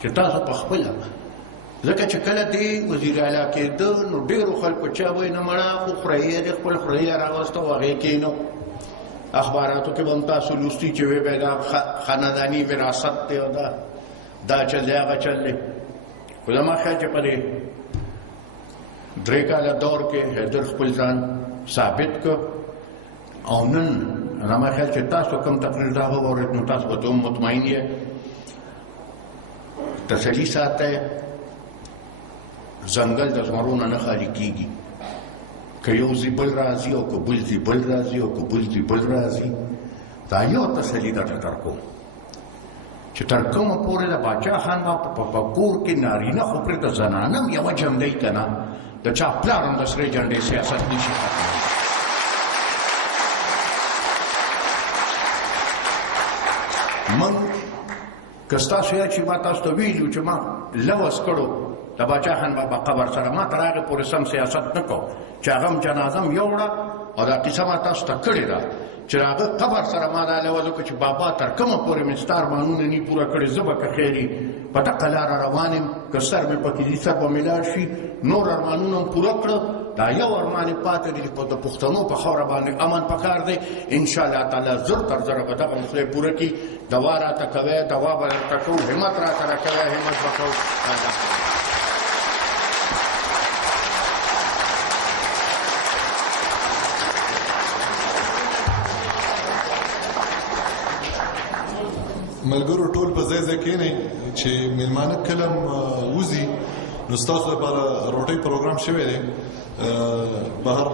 چې تاسو په خپله ځکه چې کله دی وزیر اعلی کېده نو ډېرو خلکو چا وایي نه مړه خو خورهیه دی خپل خورهیه راوسته و هغې کېنو اخباراتو کې به هم تاسو لوستي چې وی به دا خانداني وراثت دی او دا چل دی هغه چل دی خو زما خیال چې په دې 3 کاله دور کې حیدر خپل ځان ثابت کړ او نن زما خیال چې تاسو کوم تقریر دا واورېد نو تاسو به دوم مطمئن یې تسلي ساتئ ځنګل د زمرو نه خالي کېږي که یو ځي بل راځي او که بل ځي بل راځي او که بل ځي بل راځي دا یو تسلي درته درکوم چې تر کومه پورې د باچا خان په کور کې نارینه خو پرې د زنانه هم یوه جنډۍ که نه د چا پلار هم د سرې جنډۍ سیاست نشي ختمولی موږ که ستاسو یا چې ما تاسو ته ویلي چې ما لوس کړو د باچا خان بابا قبر سره ما تر هغې پورې سم سیاست نه کوو چې هغه هم جنازه هم یوړه او دا کیسه ما تاسو ته کړې ده چې هغه قبر سره ما دا لوز وکړو چې بابا تر کومه پورې مې ستا ارمانونه نی پوره کړې زه به که خیر په دغه لاره روان یم که سر مې پکې دي سر به مې لاړ شي نور ارمانونه هم پوره کړه دا یو ارمان یې پاتې دی چې د پښتنو په خاوره باندې امن پکار دی انشاءالله تعالی زر تر زره به دغه مسله پوره کړي دوا راته کوئ دوا به درته کوو همت راته راکوئ همت به کوو ملګرو ټول په ځای ځای کښېنئ چې میلمانه کله وځي نو ستاسو لپاره روټۍ پروګرام شوی دی بهر